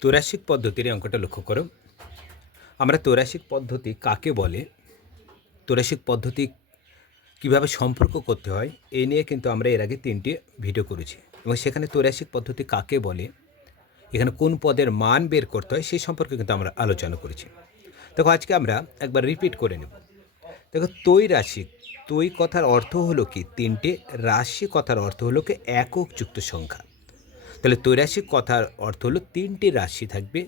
ত্রৈরাসিক পদ্ধতির এই অঙ্কটা লক্ষ্য করো। আমরা ত্রৈরাসিক পদ্ধতি কাকে বলে? ত্রৈরাসিক পদ্ধতি কীভাবে সম্পর্ক করতে হয় এই নিয়ে কিন্তু আমরা এর আগে তিনটি ভিডিও করেছি। এবং সেখানে ত্রৈরাসিক পদ্ধতি কাকে বলে, এখানে কোন পদের মান বের করতে হয়, সেই সম্পর্কে কিন্তু আমরা আলোচনা করেছি। দেখো, আজকে আমরা একবার রিপিট করে নেব। দেখো তৈ তৈরাসিক তৈ কথার অর্থ হলো কি? তিনটে রাশি কথার অর্থ হলো কি? একক যুক্ত সংখ্যা। তাহলে তৈরাসিক কথার অর্থ হলো তিনটি রাশি থাকবে।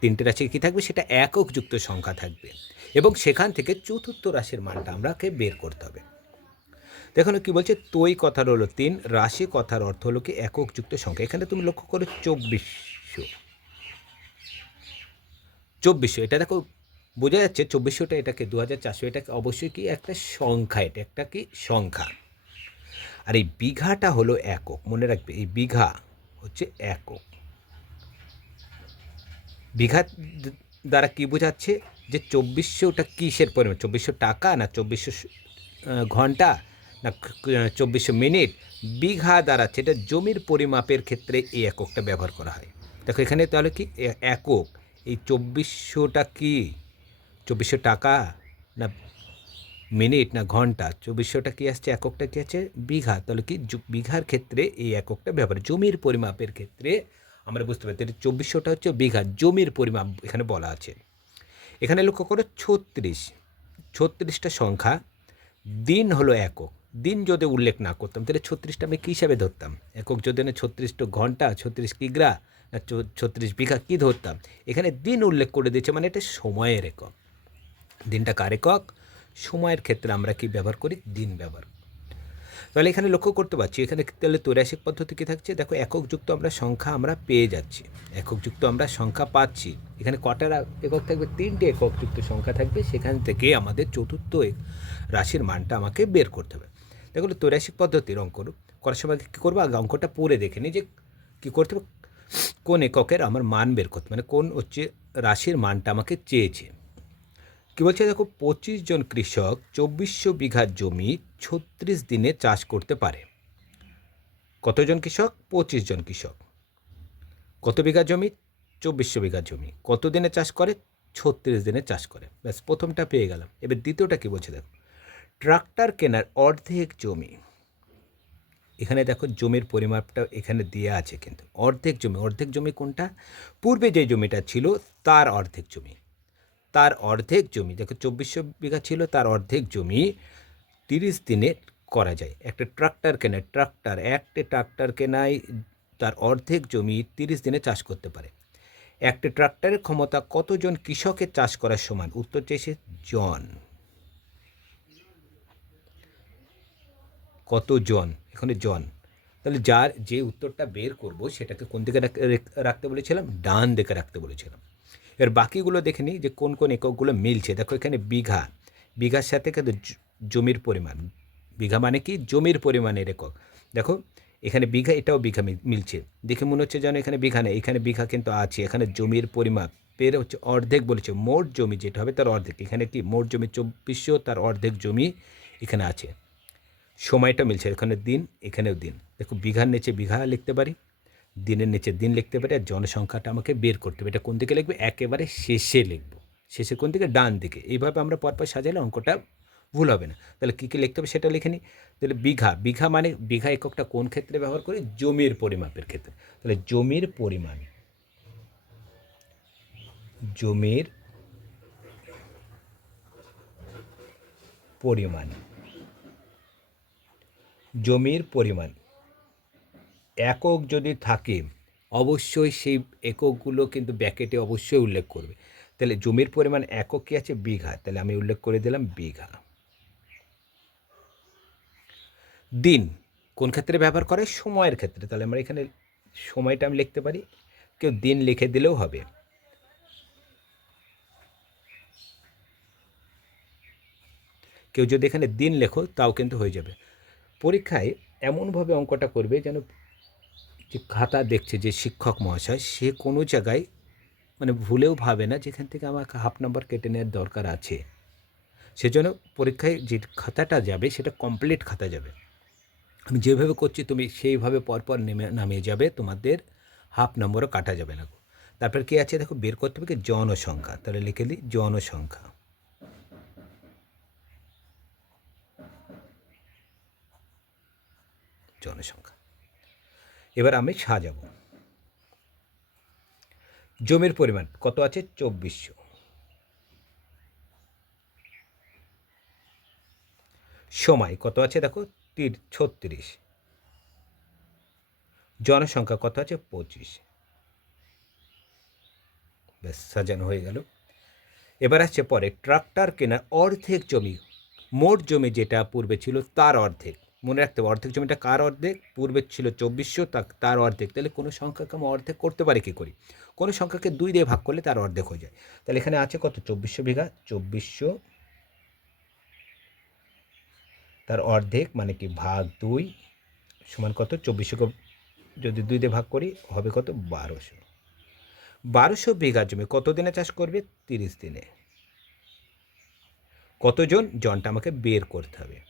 তিনটে রাশি কী থাকবে? সেটা একক যুক্ত সংখ্যা থাকবে। এবং সেখান থেকে চতুর্থ রাশির মানটা আমরাকে বের করতে হবে। দেখুন কি বলছে, তৈ কথার হলো তিন, রাশি কথার অর্থ হলো কি একক যুক্ত সংখ্যা। এখানে তুমি লক্ষ্য করো চব্বিশশো। চব্বিশশো, এটা দেখো, বোঝা যাচ্ছে চব্বিশশোটা এটাকে দু হাজার চারশো এটাকে অবশ্যই কি একটা সংখ্যা, এটা একটা কি সংখ্যা। আর এই বিঘাটা হলো একক, মনে রাখবে, এই বিঘা হচ্ছে একক। বিঘা দ্বারা কি বোঝাচ্ছে? যে চব্বিশশোটা কিসের পরিমাণ? চব্বিশশো টাকা না চব্বিশশো ঘণ্টা? না চব্বিশশো মিনিট? বিঘা দ্বারা সেটা জমির পরিমাপের ক্ষেত্রে এই এককটা ব্যবহার করা হয়। দেখো, এখানে তাহলে কি? একক। এই চব্বিশশোটা কি? চব্বিশশো টাকা? না মিনিট না ঘণ্টা, চব্বিশশোটা কি আসছে, এককটা কি আছে? বিঘা। তাহলে কি বিঘার ক্ষেত্রে এই এককটা ব্যবহার জমির পরিমাপের ক্ষেত্রে আমরা বুঝতে পারি তাহলে চব্বিশশোটা হচ্ছে বিঘা। জমির পরিমাপ এখানে বলা আছে। এখানে লক্ষ্য করো, ছত্রিশ। ছত্রিশটা সংখ্যা, দিন হলো একক। দিন যদি উল্লেখ না করতাম, তাহলে ছত্রিশটা আমি কী হিসাবে ধরতাম? একক যদি না ছত্রিশটা ঘণ্টা, ছত্রিশ কিগ্রা না ছত্রিশ বিঘা কী ধরতাম? এখানে দিন উল্লেখ করে দিয়েছে মানে এটা সময়ের একক। দিনটা কার একক? সময়ের ক্ষেত্রে আমরা কি ব্যবহার করি? দিন ব্যবহার। তাহলে এখানে লক্ষ্য করতে পারছি, এখানে তাহলে তৈরাসিক পদ্ধতি কী থাকছে? দেখো, এককযুক্ত আমরা সংখ্যা আমরা পেয়ে যাচ্ছি, এককযুক্ত আমরা সংখ্যা পাচ্ছি। এখানে কটা একক থাকবে? তিনটে এককযুক্ত সংখ্যা থাকবে, সেখান থেকে আমাদের চতুর্থ রাশির মানটা আমাকে বের করতে হবে। দেখো ত্রৈরাসিক পদ্ধতির অঙ্ক করার সময় কী করব? আগে অঙ্কটা পড়ে দেখে নিই যে কী করতে হবে? কোন এককের আমার মান বের করতে মানে কোন হচ্ছে রাশির মানটা আমাকে চেয়েছে। কী বলছে? দেখো, পঁচিশ জন কৃষক চব্বিশশো বিঘা জমি ছত্রিশ দিনে চাষ করতে পারে। কতজন কৃষক? পঁচিশ জন কৃষক। কত বিঘা জমি? চব্বিশশো বিঘা জমি। কত দিনে চাষ করে? ছত্রিশ দিনে চাষ করে। ব্যাস, প্রথমটা পেয়ে গেলাম। এবার দ্বিতীয়টা কী বলছে দেখো? ট্রাক্টর কেনার অর্ধেক জমি। এখানে দেখো, জমির পরিমাপটা এখানে দেওয়া আছে কিন্তু। অর্ধেক জমি। অর্ধেক জমি কোনটা? পূর্বে যে জমিটা ছিল, তার অর্ধেক জমি। তার অর্ধেক জমি, দেখো চব্বিশশো বিঘা ছিল, তার অর্ধেক জমি তিরিশ দিনে করা যায়। একটা ট্রাক্টর কেনে, ট্রাক্টর একটা ট্রাক্টর কেনায় তার অর্ধেক জমি তিরিশ দিনে চাষ করতে পারে। একটা ট্রাক্টরের ক্ষমতা কতজন কৃষকের চাষ করার সমান? উত্তর চেয়েছে জন। কতজন? এখানে জন। তাহলে যার যে উত্তরটা বের করব, সেটাকে কোন দিকে রাখ- রাখতে বলেছিলাম? ডান দিকে রাখতে বলেছিলাম। এর বাকিগুলো দেখে নিই যে কোন কোন এককগুলো মিলছে। দেখো এখানে বিঘা। বিঘার সাথে কিন্তু জমির পরিমাণ। বিঘা মানে কি? জমির পরিমাণের একক। দেখো, এখানে বিঘা, এটাও বিঘা মিলছে। দেখে মনে হচ্ছে যেন এখানে বিঘা নেই। এখানে বিঘা কিন্তু আছে। এখানে জমির পরিমাপ পেরে হচ্ছে অর্ধেক বলেছে। মোট জমি যেটা হবে তার অর্ধেক। এখানে কি? মোট জমি চব্বিশশো, তার অর্ধেক জমি এখানে আছে। সময়টা মিলছে। এখানে দিন, এখানেও দিন। দেখো, বিঘার নিচে বিঘা লিখতে পারি। দিনের নিচে দিন লিখতে পারি আর জনসংখ্যাটা আমাকে বের করতে হবে। এটা কোন দিকে লিখবে? একেবারে শেষে লিখব। শেষে কোন দিকে? ডান দিকে। এইভাবে আমরা পরপর সাজালে অঙ্কটা ভুল হবে না। তাহলে কী কী লিখতে হবে সেটা লিখে নিই। তাহলে বিঘা। বিঘা মানে বিঘা এককটা কোন ক্ষেত্রে ব্যবহার করি? জমির পরিমাপের ক্ষেত্রে। তাহলে জমির পরিমাণ জমির পরিমাণ জমির পরিমাণ একক যদি থাকে, অবশ্যই সেই এককগুলো কিন্তু ব্যাকেটে অবশ্যই উল্লেখ করবে। তাহলে জমির পরিমাণ একক কি আছে? বিঘা। তাহলে আমি উল্লেখ করে দিলাম বিঘা। দিন কোন ক্ষেত্রে ব্যবহার করে? সময়ের ক্ষেত্রে। তাহলে আমরা এখানে সময়টা আমি লিখতে পারি। কেউ দিন লিখে দিলেও হবে। কেউ যদি এখানে দিন লেখো, তাও কিন্তু হয়ে যাবে। পরীক্ষায় এমনভাবে অঙ্কটা করবে যেন যে খাতা দেখছে যে শিক্ষক মহাশয়, সে কোনো জায়গায় মানে ভুলেও ভাবে না যেখান থেকে আমাকে হাফ নাম্বার কেটে নেওয়ার দরকার আছে। সেজন্য পরীক্ষায় যে খাতাটা যাবে, সেটা কমপ্লিট খাতা যাবে। আমি যেভাবে করছি, তুমি সেইভাবে পরপর নেমে, নামিয়ে যাবে, তোমাদের হাফ নম্বরও কাটা যাবে না তারপর কি আছে দেখো, বের করতে হবে কি জনসংখ্যা। তাহলে লিখে দিই, জনসংখ্যা। জনসংখ্যা। এবার আমি সাজাবো। জমির পরিমাণ কত আছে? চব্বিশশো। সময় কত আছে দেখো? তির, ছত্রিশ। জনসংখ্যা কত আছে? পঁচিশ। ব্যাস, সাজানো হয়ে গেল। এবার আসছে পরে ট্রাক্টর কেনার অর্ধেক জমি। মোট জমি যেটা পূর্বে ছিল তার অর্ধেক। মনে রাখতে হবে, অর্ধেক জমিটা কার অর্ধেক? পূর্বে ছিল চব্বিশশো, তা- তার অর্ধেক। তাহলে কোনো সংখ্যাকে আমি অর্ধেক করতে পারি কী করি? কোনো সংখ্যাকে দুই দিয়ে ভাগ করলে তার অর্ধেক হয়ে যায়। তাহলে এখানে আছে কত? চব্বিশশো বিঘা। চব্বিশশো তার অর্ধেক মানে কি? ভাগ দুই সমান কত? চব্বিশশোকে যদি দুই দিয়ে ভাগ করি, হবে কত? বারোশো। বারোশো বিঘা জমি কত দিনে চাষ করবে? তিরিশ দিনে। কতজন? জনটা আমাকে বের করতে হবে।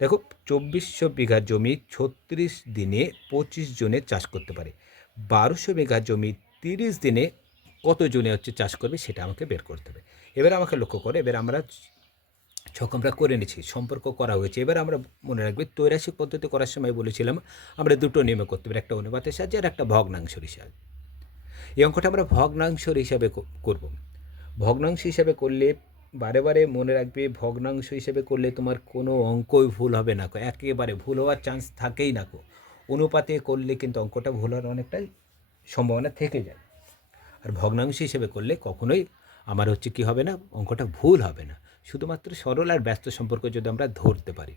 দেখো, চব্বিশশো বিঘা জমি ছত্রিশ দিনে পঁচিশ জনে চাষ করতে পারে। বারোশো বিঘা জমি তিরিশ দিনে কত জনে হচ্ছে চাষ করবে সেটা আমাকে বের করতে হবে। এবার আমাকে লক্ষ্য করে, এবার আমরা ছক আমরা করে নিয়েছি সম্পর্ক করা হয়েছে। এবার আমরা মনে রাখবে তৈরাসিক পদ্ধতি করার সময় বলেছিলাম, আমরা দুটো নিয়মে করতে পারি, একটা অনুপাতের সাহায্যে আর একটা ভগ্নাংশর হিসাবে। এই অঙ্কটা আমরা ভগ্নাংশর হিসাবে করব। ভগ্নাংশ হিসাবে করলে বারে বারে মনে রাখবে, ভগ্নাংশ হিসেবে করলে তোমার কোনো অঙ্কই ভুল হবে না একেবারে ভুল হওয়ার চান্স থাকেই না কো অনুপাতে করলে কিন্তু অঙ্কটা ভুল হওয়ার অনেকটাই সম্ভাবনা থেকে যায়। আর ভগ্নাংশ হিসেবে করলে কখনোই আমার হচ্ছে কি হবে না, অঙ্কটা ভুল হবে না। শুধুমাত্র সরল আর ব্যস্ত সম্পর্ক যদি আমরা ধরতে পারি,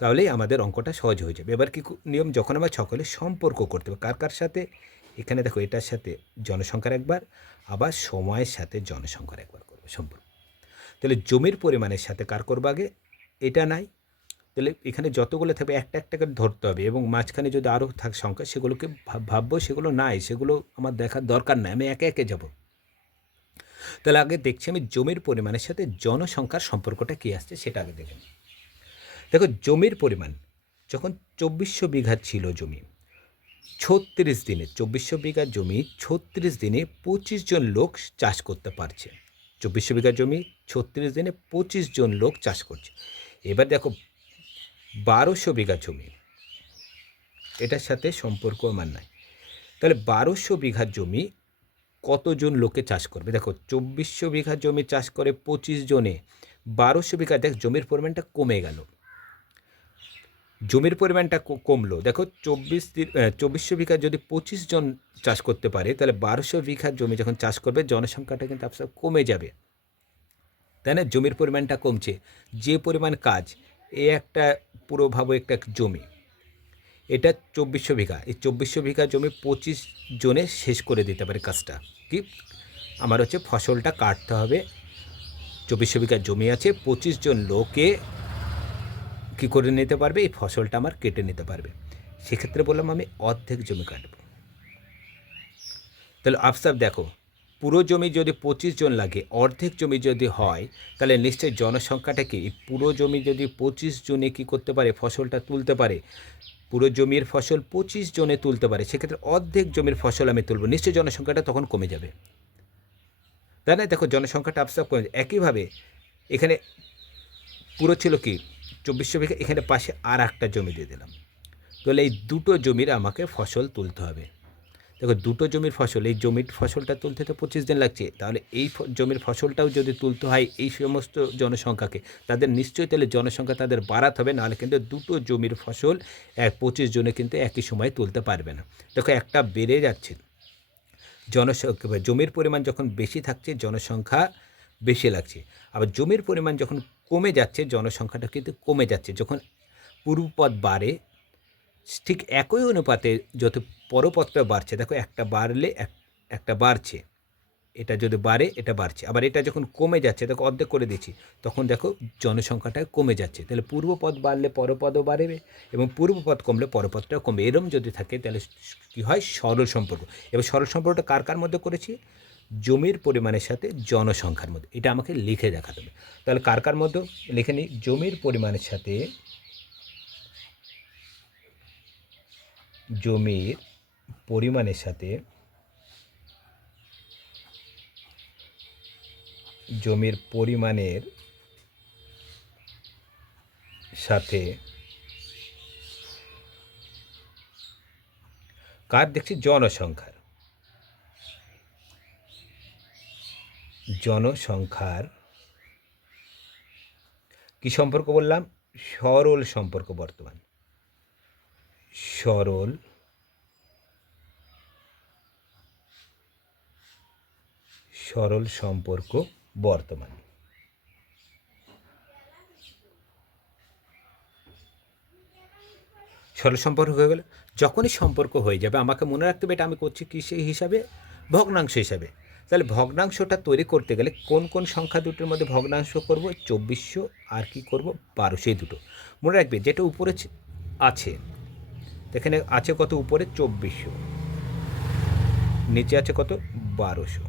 তাহলেই আমাদের অঙ্কটা সহজ হয়ে যাবে। এবার কি নিয়ম যখন আমরা সকলে সম্পর্ক করতে হবে, কার কার সাথে? এখানে দেখো এটার সাথে জনসংখ্যার একবার, আবার সময়ের সাথে জনসংখ্যার একবার করবে সম্পর্ক। তাহলে জমির পরিমাণের সাথে কার করব আগে? এটা নাই। তাহলে এখানে যতগুলো থাকবে, একটা একটা করে ধরতে হবে এবং মাঝখানে যদি আরও থাক সংখ্যা, সেগুলোকে ভাব- ভাববো, সেগুলো নাই, সেগুলো আমার দেখার দরকার নাই, আমি একে একে যাব। তাহলে আগে দেখছি আমি জমির পরিমাণের সাথে জনসংখ্যার সম্পর্কটা কী আসছে, সেটা আগে দেখুন দেখো, জমির পরিমাণ, যখন চব্বিশশো বিঘা ছিল জমি, ছত্রিশ দিনে, চব্বিশশো বিঘা জমি, ছত্রিশ দিনে পঁচিশ জন লোক চাষ করতে পারছে। চব্বিশশো বিঘা জমি, ছত্রিশ দিনে পঁচিশ জন লোক চাষ করছে। এবার দেখো, বারোশো বিঘা জমি। এটার সাথে সম্পর্ক আমার নাই। তাহলে বারোশো বিঘা জমি কতজন লোকে চাষ করবে? দেখো, চব্বিশশো বিঘা জমি চাষ করে পঁচিশ জনে, বারোশো বিঘা দেখ, জমির পরিমাণটা কমে গেল। জমির পরিমাণটা কমলো। দেখো, চব্বিশ চব্বিশশো বিঘা যদি পঁচিশ জন চাষ করতে পারে, তাহলে বারোশো বিঘা জমি যখন চাষ করবে, জনসংখ্যাটা কিন্তু আপনার কমে যাবে। তাই না? জমির পরিমাণটা কমছে। যে পরিমাণ কাজ, এ একটা পুরো ভাবো একটা জমি। এটা চব্বিশশো বিঘা। এই চব্বিশশো বিঘা জমি পঁচিশ জনে শেষ করে দিতে পারে কাজটা। কি? আমার হচ্ছে ফসলটা কাটতে হবে। চব্বিশশো বিঘা জমি আছে, পঁচিশ জন লোকে কী করে নিতে পারবে? এই ফসলটা আমার কেটে নিতে পারবে। সেক্ষেত্রে বললাম, আমি অর্ধেক জমি কাটবো। তাহলে আফসাব, দেখো, পুরো জমি যদি পঁচিশ জন লাগে, অর্ধেক জমি যদি হয়, তাহলে নিশ্চয়ই জনসংখ্যাটা কি? পুরো জমি যদি পঁচিশ জনে কী করতে পারে, ফসলটা তুলতে পারে, পুরো জমির ফসল পঁচিশ জনে তুলতে পারে, সেক্ষেত্রে অর্ধেক জমির ফসল আমি তুলব, নিশ্চয়ই জনসংখ্যাটা তখন কমে যাবে। তাই না? দেখো, জনসংখ্যাটা আফসাব কমে যাবে। একইভাবে, এখানে পুরো ছিল কি? চব্বিশশো বিঘা, এখানে পাশে আর একটা জমি দিয়ে দিলাম। তাহলে এই দুটো জমির আমাকে ফসল তুলতে হবে। দেখো, দুটো জমির ফসল, এই জমির ফসলটা তুলতে তো পঁচিশ দিন লাগছে। তাহলে এই জমির ফসলটাও যদি তুলতে হয় এই সমস্ত জনসংখ্যাকে, তাদের নিশ্চয়ই তাহলে জনসংখ্যা তাদের বাড়াতে হবে, নাহলে কিন্তু দুটো জমির ফসল এক পঁচিশ জনে কিন্তু একই সময় তুলতে পারবে না। দেখো, একটা বেড়ে যাচ্ছে। জনসংখ্যা, জমির পরিমাণ যখন বেশি থাকছে, জনসংখ্যা বেশি লাগছে। আবার জমির পরিমাণ যখন কমে যাচ্ছে, জনসংখ্যাটা কিন্তু কমে যাচ্ছে। যখন পূর্বপদ বাড়ে, ঠিক একই অনুপাতে যত পরপথটা বাড়ছে, দেখো একটা বাড়লে এক, একটা বাড়ছে। এটা যদি বাড়ে, এটা বাড়ছে। আবার এটা যখন কমে যাচ্ছে, দেখো অর্ধেক করে দিচ্ছি, তখন দেখো জনসংখ্যাটা কমে যাচ্ছে। তাহলে পূর্বপদ বাড়লে পরপদও বাড়বে এবং পূর্বপদ কমলে পরপদটাও কমবে। এরম যদি থাকে, তাহলে কী হয়? সরল সম্পর্ক। এবার সরল সম্পর্কটা কার কার মধ্যে করেছি? জমির পরিমাণের সাথে জনসংখ্যার মধ্যে। এটা আমাকে লিখে দেখাতে হবে। তাহলে কার কার মধ্যে? লিখে নিই। জমির পরিমাণের সাথে জমির পরিমাণের সাথে জমির পরিমাণের সাথে কার দেখছি? জনসংখ্যার। জনসংখ্যার কি সম্পর্ক বললাম? সরল সম্পর্ক বর্তমান। সরল সরল সম্পর্ক বর্তমান। সরল সম্পর্ক হয়ে গেলে। যখনই সম্পর্ক হয়ে যাবে, আমাকে মনে রাখতে হবে এটা আমি করছি কী সেই হিসাবে? ভগ্নাংশ হিসাবে। তাহলে ভগ্নাংশটা তৈরি করতে গেলে কোন কোন সংখ্যা দুটোর মধ্যে ভগ্নাংশ করব? চব্বিশশো আর কি করব? বারোশো এই দুটো। মনে রাখবে যেটা উপরে আছে, এখানে আছে কত উপরে? চব্বিশশো। নিচে আছে কত? বারোশো।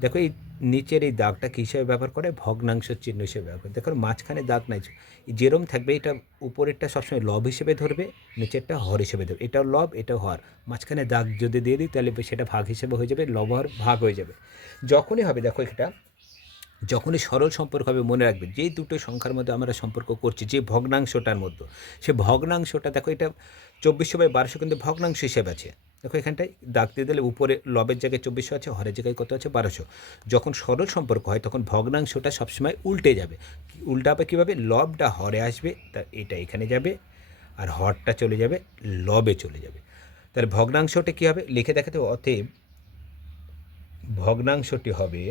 দেখো এই নিচের এই দাগটা কী হিসাবে ব্যবহার করে? ভগ্নাংশ চিহ্ন হিসেবে ব্যবহার করে। দেখো মাঝখানে দাগ নাই। যেরম থাকবে, এটা উপরেরটা সবসময় লব হিসেবে ধরবে, নিচেরটা হর হিসেবে ধরবে। এটাও লব, এটাও হর। মাঝখানে দাগ যদি দিয়ে দিই, তাহলে সেটা ভাগ হিসেবে হয়ে যাবে, লব, হর ভাগ হয়ে যাবে। যখনই হবে, দেখো এটা যখনই সরল সম্পর্ক হবে, মনে রাখবে, যে দুটো সংখ্যার মধ্যে আমরা সম্পর্ক করছি, যে ভগ্নাংশটার মধ্যে, সে ভগ্নাংশটা, দেখো এটা চব্বিশশো বাই বারোশো কিন্তু ভগ্নাংশ হিসেবে আছে। দেখো, এখানটায় দাগ দিয়ে দিলে উপরে লবের জায়গায় চব্বিশশো আছে, হরের জায়গায় কত আছে? বারোশো। যখন সরল সম্পর্ক হয়, তখন ভগ্নাংশটা সবসময় উল্টে যাবে। উল্টা হবে কীভাবে? লবটা হরে আসবে, তা এটা এখানে যাবে, আর হরটা চলে যাবে, লবে চলে যাবে। তাহলে ভগ্নাংশটা কী হবে? লিখে দেখাতে অতএব ভগ্নাংশটি হবে,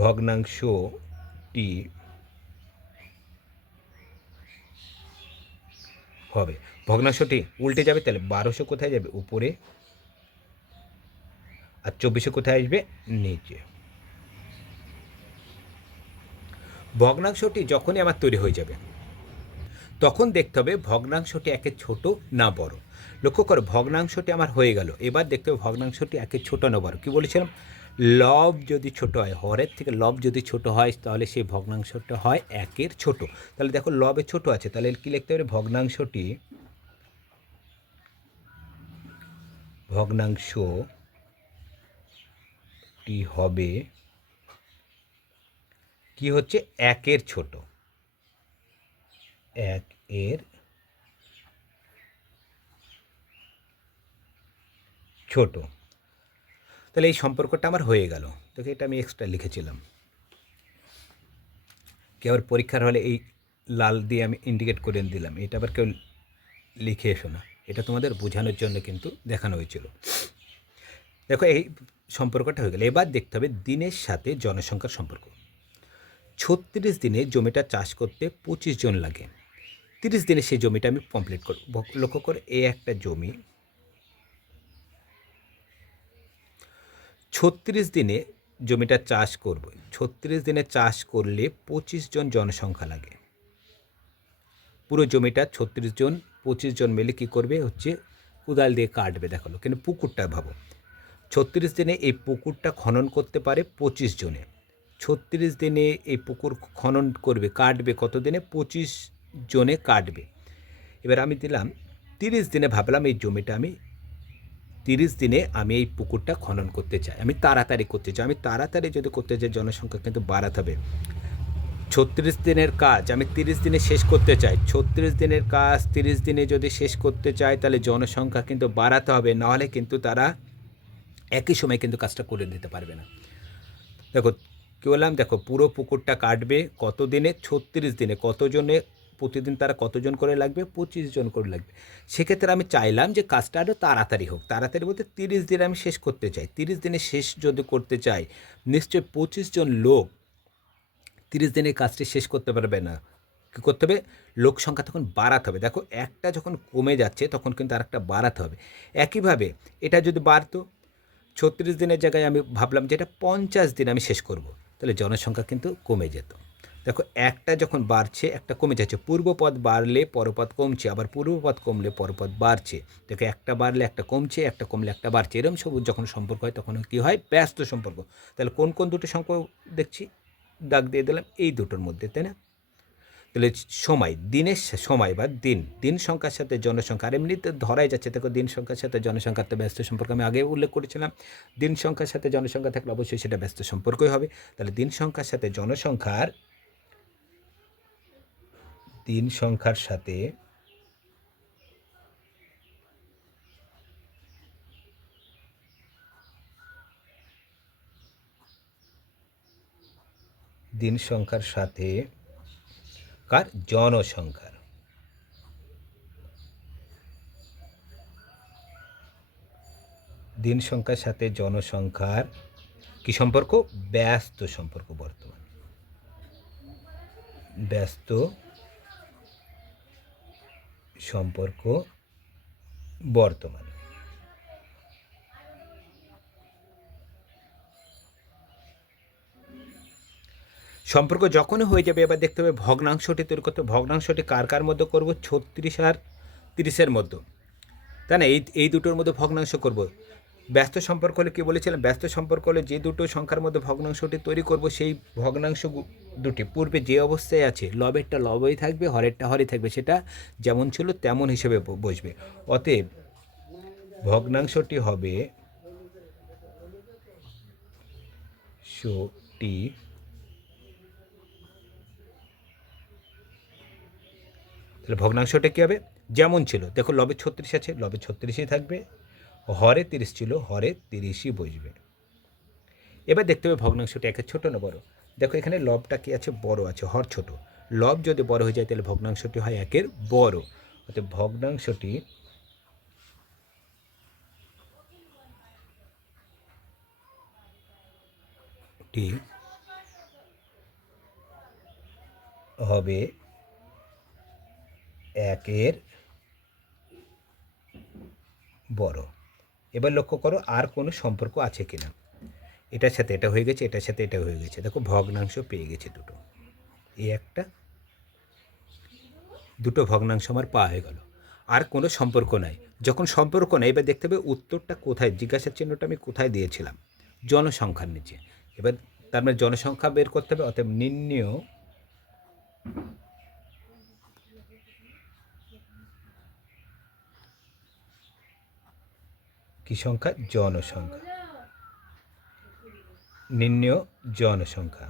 ভগ্নাংশটি হবে। ভগ্নাংশটি উল্টে যাবে, তাহলে বারোশো কোথায় যাবে? উপরে। আর চব্বিশশো কোথায় আসবে? নিচে। ভগ্নাংশটি যখনই আমার তৈরি হয়ে যাবে, তখন দেখতে হবে ভগ্নাংশটি একে ছোট না বড়। লক্ষ্য করো, ভগ্নাংশটি আমার হয়ে গেল। এবার দেখতে হবে ভগ্নাংশটি একে ছোট না বড়। কী বলেছিলাম? লব যদি ছোট হয়, হরের থেকে লব যদি ছোট হয়, তাহলে সেই ভগ্নাংশটা হয় একের ছোট। তাহলে দেখো লবে ছোট আছে, তাহলে কি লিখতে হবে? ভগ্নাংশটি ভগ্নাংশটি হবে কি হচ্ছে? একের ছোট। এক এর ছোট। তাহলে এই সম্পর্কটা আমার হয়ে গেল। তোকে এটা আমি এক্সট্রা লিখেছিলাম। কেউ আবার পরীক্ষার হলে এই লাল দিয়ে আমি ইন্ডিকেট করে দিলাম। এটা আবার কেউ লিখে এসো না। এটা তোমাদের বোঝানোর জন্য কিন্তু দেখানো হয়েছিল। দেখো, এই সম্পর্কটা হয়ে গেল। এবার দেখতে হবে দিনের সাথে জনসংখ্যার সম্পর্ক। ছত্রিশ দিনে জমিটা চাষ করতে পঁচিশ জন লাগে। তিরিশ দিনে সেই জমিটা আমি কমপ্লিট করব। লক্ষ্য করে এই একটা জমি ছত্রিশ দিনে জমিটা চাষ করব। ছত্রিশ দিনে চাষ করলে পঁচিশ জন জনসংখ্যা লাগে। পুরো জমিটা ছত্রিশ জন, পঁচিশ জন মিলে কী করবে? হচ্ছে কোদাল দিয়ে কাটবে, দেখাল। কিন্তু পুকুরটা ভাবো। ছত্রিশ দিনে এই পুকুরটা খনন করতে পারে পঁচিশ জনে। ছত্রিশ দিনে এই পুকুর খনন করবে, কাটবে কত দিনে? পঁচিশ জনে কাটবে। এবার আমি দিলাম, তিরিশ দিনে ভাবলাম এই জমিটা আমি তিরিশ দিনে আমি এই পুকুরটা খনন করতে চাই। আমি তাড়াতাড়ি করতে চাই। আমি তাড়াতাড়ি যদি করতে চাই, জনসংখ্যা কিন্তু বাড়াতে হবে। ছত্রিশ দিনের কাজ আমি তিরিশ দিনে শেষ করতে চাই। ছত্রিশ দিনের কাজ তিরিশ দিনে যদি শেষ করতে চাই, তাহলে জনসংখ্যা কিন্তু বাড়াতে হবে। নাহলে কিন্তু তারা একই সময় কিন্তু কাজটা করে দিতে পারবে না। দেখো, কী বললাম? দেখো, পুরো পুকুরটা কাটবে কত দিনে ছত্রিশ দিনে। কতজনে প্রতিদিন তারা কতজন করে লাগবে? পঁচিশ জন করে লাগবে। সেক্ষেত্রে আমি চাইলাম যে কাজটা আরও তাড়াতাড়ি হোক। তাড়াতাড়ি বলতে তিরিশ দিনে আমি শেষ করতে চাই। তিরিশ দিনে শেষ যদি করতে চাই নিশ্চয়ই পঁচিশ জন লোক তিরিশ দিনে কাজটি শেষ করতে পারবে না। কী করতে হবে? লোক সংখ্যা তখন বাড়াতে হবে। দেখো, একটা যখন কমে যাচ্ছে, তখন কিন্তু আরেকটা বাড়াতে হবে। একইভাবে এটা যদি বাড়তো, ছত্রিশ দিনের জায়গায় আমি ভাবলাম যে এটা পঞ্চাশ দিন আমি শেষ করব, তাহলে জনসংখ্যা কিন্তু কমে যেত। দেখো একটা যখন বাড়ছে, একটা কমে যাচ্ছে, পূর্বপদ বাড়লে পরপদ কমছে, আবার পূর্বপদ কমলে পরপদ বাড়ছে। দেখো একটা বাড়লে একটা কমছে, একটা কমলে একটা বাড়ছে। এরকম সব যখন সম্পর্ক হয়, তখন কী হয়? ব্যস্ত সম্পর্ক। তাহলে কোন কোন দুটো সম্পর্ক দেখছি? দাগ দিয়ে দিলাম, এই দুটোর মধ্যে, তাই না? তাহলে সময়, দিনের সময় বা দিন। দিন সংখ্যার সাথে জনসংখ্যা, আর এমনিতে ধরাই যাচ্ছে। দেখো দিন সংখ্যার সাথে জনসংখ্যার তো ব্যস্ত সম্পর্ক, আমি আগে উল্লেখ করেছিলাম। দিন সংখ্যার সাথে জনসংখ্যা থাকলে অবশ্যই সেটা ব্যস্ত সম্পর্কই হবে। তাহলে দিন সংখ্যার সাথে জনসংখ্যার দিন সংখ্যার সাথে দিন সংখ্যার সাথে কার? জনসংখ্যার। দিন সংখ্যার সাথে জনসংখ্যার কি সম্পর্ক? ব্যস্ত সম্পর্ক বর্তমান। ব্যস্ত সম্পর্ক বর্তমান। সম্পর্ক যখন হয়ে যাবে, এবার দেখতে হবে ভগ্নাংশটি তৈরি করতে। ভগ্নাংশটি কার কার মধ্যে করব? ছত্রিশ আর তিরিশের মধ্যে। তাই না? এই এই দুটোর মধ্যে ভগ্নাংশ করব। ব্যস্ত সম্পর্ক হলে কী বলেছিলাম? ব্যস্ত সম্পর্ক হলে যে দুটো সংখ্যার মধ্যে ভগ্নাংশটি তৈরি করব, সেই ভগ্নাংশ দুটি। পূর্বে যে অবস্থায় আছে, লবেরটা লবেই থাকবে, হরেরটা হরে থাকবে, সেটা যেমন ছিল তেমন হিসেবে বসবে। অতএব ভগ্নাংশটি হবে শোটি তাহলে ভগ্নাংশটা কী হবে? যেমন ছিল। দেখো লবে ছত্রিশ আছে লবে ছত্রিশই থাকবে। হরে তিরিশ ছিল, হরে তিরিশই বসবে। এবার দেখতে হবে ভগ্নাংশটি একের ছোটো না বড়। দেখো এখানে লবটা কি আছে? বড় আছে, হর ছোট। লব যদি বড় হয়ে যায়, তাহলে ভগ্নাংশটি হয় একের বড়। অর্থাৎ ভগ্নাংশটি টি হবে একের বড়। এবার লক্ষ্য করো আর কোনো সম্পর্ক আছে কিনা। এটার সাথে এটা হয়ে গেছে, এটার সাথে এটা হয়ে গেছে। দেখো ভগ্নাংশ পেয়ে গেছে দুটো। এই একটা, দুটো ভগ্নাংশ আমার পাওয়া হয়ে গেল। আর কোনো সম্পর্ক নাই। যখন সম্পর্ক নাই, এবার দেখতে হবে উত্তরটা কোথায়? জিজ্ঞাসার চিহ্নটা আমি কোথায় দিয়েছিলাম? জনসংখ্যার নিচে। এবার তার মানে জনসংখ্যা বের করতে হবে, অতএব নির্ণয় কি সংখ্যা? জনসংখ্যা। নির্ণয় জনসংখ্যা।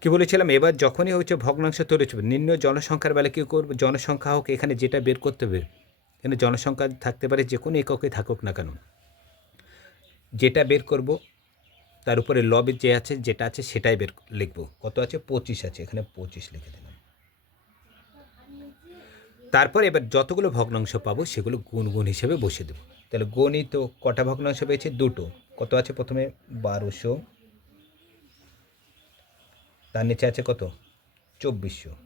কি বলেছিলাম? এবার যখনই হচ্ছে ভগ্নাংশ তৈরি হচ্ছে নিম্ন জনসংখ্যার বেলা কী করবে? জনসংখ্যা হোক, এখানে যেটা বের করতে হবে, এখানে জনসংখ্যা থাকতে পারে যে কোনো এককে থাকুক না কেন। যেটা বের করব, তার উপরে লবে যে আছে, যেটা আছে, সেটাই বের লিখব। কত আছে? পঁচিশ আছে, এখানে পঁচিশ লিখে দিলাম। তারপর এবার যতগুলো ভগ্নাংশ পাবো, সেগুলো গুণ গুণ হিসেবে বসিয়ে দেবো। তাহলে গণিত কটা ভগ্নাংশ পেয়েছে? দুটো। কত আছে প্রথমে? বারোশো। তার নিচে আছে কত? চব্বিশশো।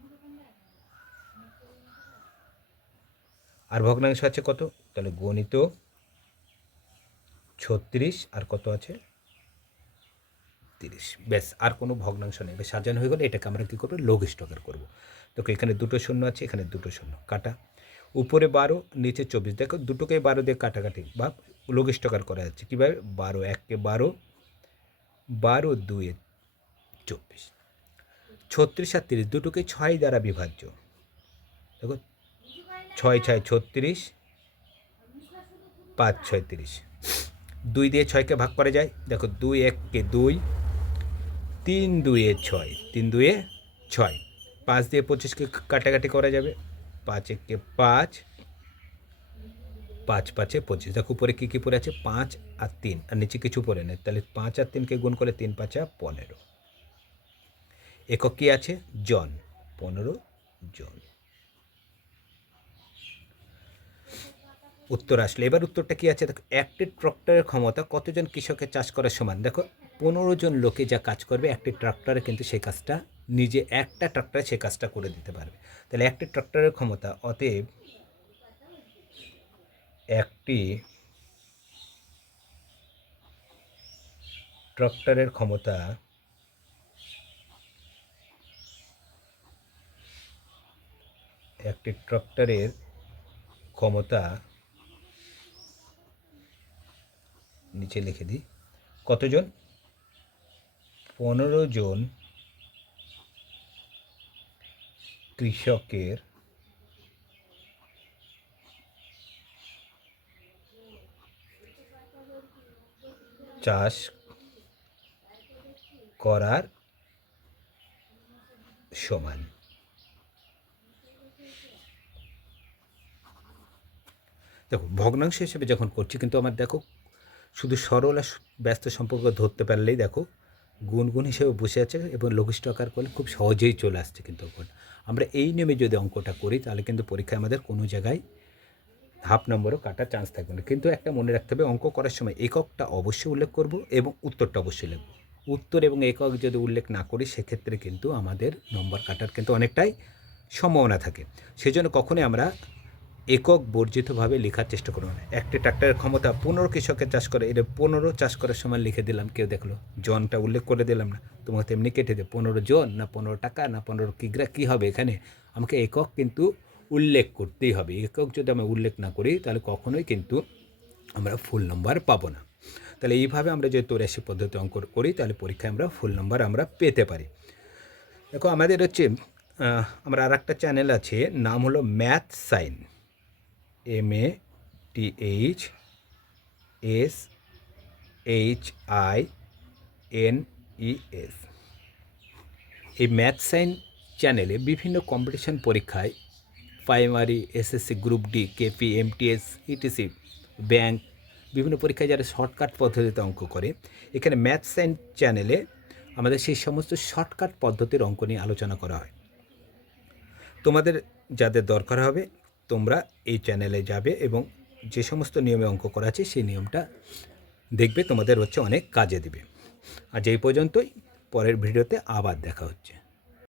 আর ভগ্নাংশ আছে কত? তাহলে গণিত ছত্রিশ। আর কত আছে? তিরিশ। ব্যাস, আর কোনো ভগ্নাংশ নেই। সাজানো হয়ে গেলে এটাকে আমরা কী করব? লঘু স্টকার করব। দেখো, এখানে দুটো শূন্য আছে, এখানে দুটো শূন্য, কাটা। উপরে বারো, নিচে চব্বিশ। দেখো দুটোকে বারো দিয়ে কাটাকাটি বা লঘু স্টকার করা যাচ্ছে। কীভাবে? বারো, এককে বারো বারো দুয়ে চব্বিশ। ছত্রিশ আর তিরিশ, দুটোকে ছয় দ্বারা বিভাজ্য। দেখো, ছয় ছয়, ছত্রিশ, পাঁচ, ছয়, তিরিশ। দুই দিয়ে ছয়কে ভাগ করা যায়। দেখো, দুই, এককে দুই, তিন দুয়ে ছয়, তিন দুয়ে ছয়। পাঁচ দিয়ে পঁচিশকে কাটাকাটি করা যাবে। পাঁচ এককে পাঁচ পাঁচ পাঁচে পঁচিশ। দেখো উপরে কী কী পড়ে আছে? পাঁচ আর তিন। আর নিচে কিছু পড়ে নেই। তাহলে পাঁচ আর তিনকে গুণ করে তিন পাঁচা পনেরো। একক কী আছে? জন। পনেরো জন। উত্তর আসলে। এবার উত্তরটা কি আছে? দেখো একটি ট্রাক্টরের ক্ষমতা কতজন কৃষকের চাষ করার সমান? দেখো, পনেরো জন লোকে যা কাজ করবে একটি ট্রাক্টরে কিন্তু সেই কাজটা নিজে একটা ট্রাক্টরে সেই কাজটা করে দিতে পারবে। তাহলে একটি ট্রাক্টরের ক্ষমতা, অতএব একটি ট্রাক্টরের ক্ষমতা একটি ট্রাক্টরের ক্ষমতা নিচে লিখে দিই। কতজন? পনেরো জন কৃষকের চাষ করার সমান। দেখো, ভগ্নাংশ হিসেবে যখন করছি, কিন্তু আমার দেখো, শুধু সরল আর ব্যস্ত সম্পর্ক ধরতে পারলেই দেখো গুণ গুণ হিসেবে বসে আছে এবং লঘিষ্ঠ আকার করলে খুব সহজেই চলে আসছে কিন্তু তখন আমরা এই নিয়মে যদি অঙ্কটা করি, তাহলে কিন্তু পরীক্ষায় আমাদের কোনো জায়গায় হাফ নম্বরও কাটার চান্স থাকবে না। কিন্তু একটা মনে রাখতে হবে, অঙ্ক করার সময় এককটা অবশ্যই উল্লেখ করব এবং উত্তরটা অবশ্যই লিখব। উত্তর এবং একক যদি উল্লেখ না করি, সেক্ষেত্রে কিন্তু আমাদের নম্বর কাটার কিন্তু অনেকটাই সম্ভাবনা থাকে। সেজন্য কখনোই আমরা একক বর্জিতভাবে লেখার চেষ্টা করব না একটি ট্রাক্টরের ক্ষমতা পনেরো কৃষকের চাষ করে, এটা পনেরো চাষ করার সময় লিখে দিলাম, কেউ দেখল। জনটা উল্লেখ করে দিলাম না। তোমাকে তেমনি কেটে দে পনেরো জন না পনেরো টাকা না পনেরো কিগ্রা, কী হবে এখানে? আমাকে একক কিন্তু উল্লেখ করতেই হবে। একক যদি আমি উল্লেখ না করি, তাহলে কখনোই কিন্তু আমরা ফুল নম্বর পাবো না। তাহলে এইভাবে আমরা যদি চৌরাশি পদ্ধতি অঙ্ক করি, তাহলে পরীক্ষায় আমরা ফুল নম্বর আমরা পেতে পারি। দেখো, আমাদের হচ্ছে আমার আর একটা চ্যানেল আছে, নাম হলো math shine M A T H S H I N E S এই ম্যাথ সাইন চ্যানেলে বিভিন্ন কম্পিটিশন পরীক্ষায় primary SSC group D KP MTS ETC bank বিভিন্ন পরীক্ষায় যারা শর্টকাট পদ্ধতিতে অঙ্ক করে, এখানে ম্যাথ সাইন চ্যানেলে আমাদের সেই সমস্ত শর্টকাট পদ্ধতির অঙ্ক নিয়ে আলোচনা করা হয়। তোমাদের যাদের দরকার হবে তোমরা এই চ্যানেলে যাবে এবং যে সমস্ত নিয়মে অঙ্ক করা আছে সেই নিয়মটা দেখবে, তোমাদের হচ্ছে অনেক কাজে দিবে। আজ এই পর্যন্তই, পরের ভিডিওতে আবার দেখা হচ্ছে।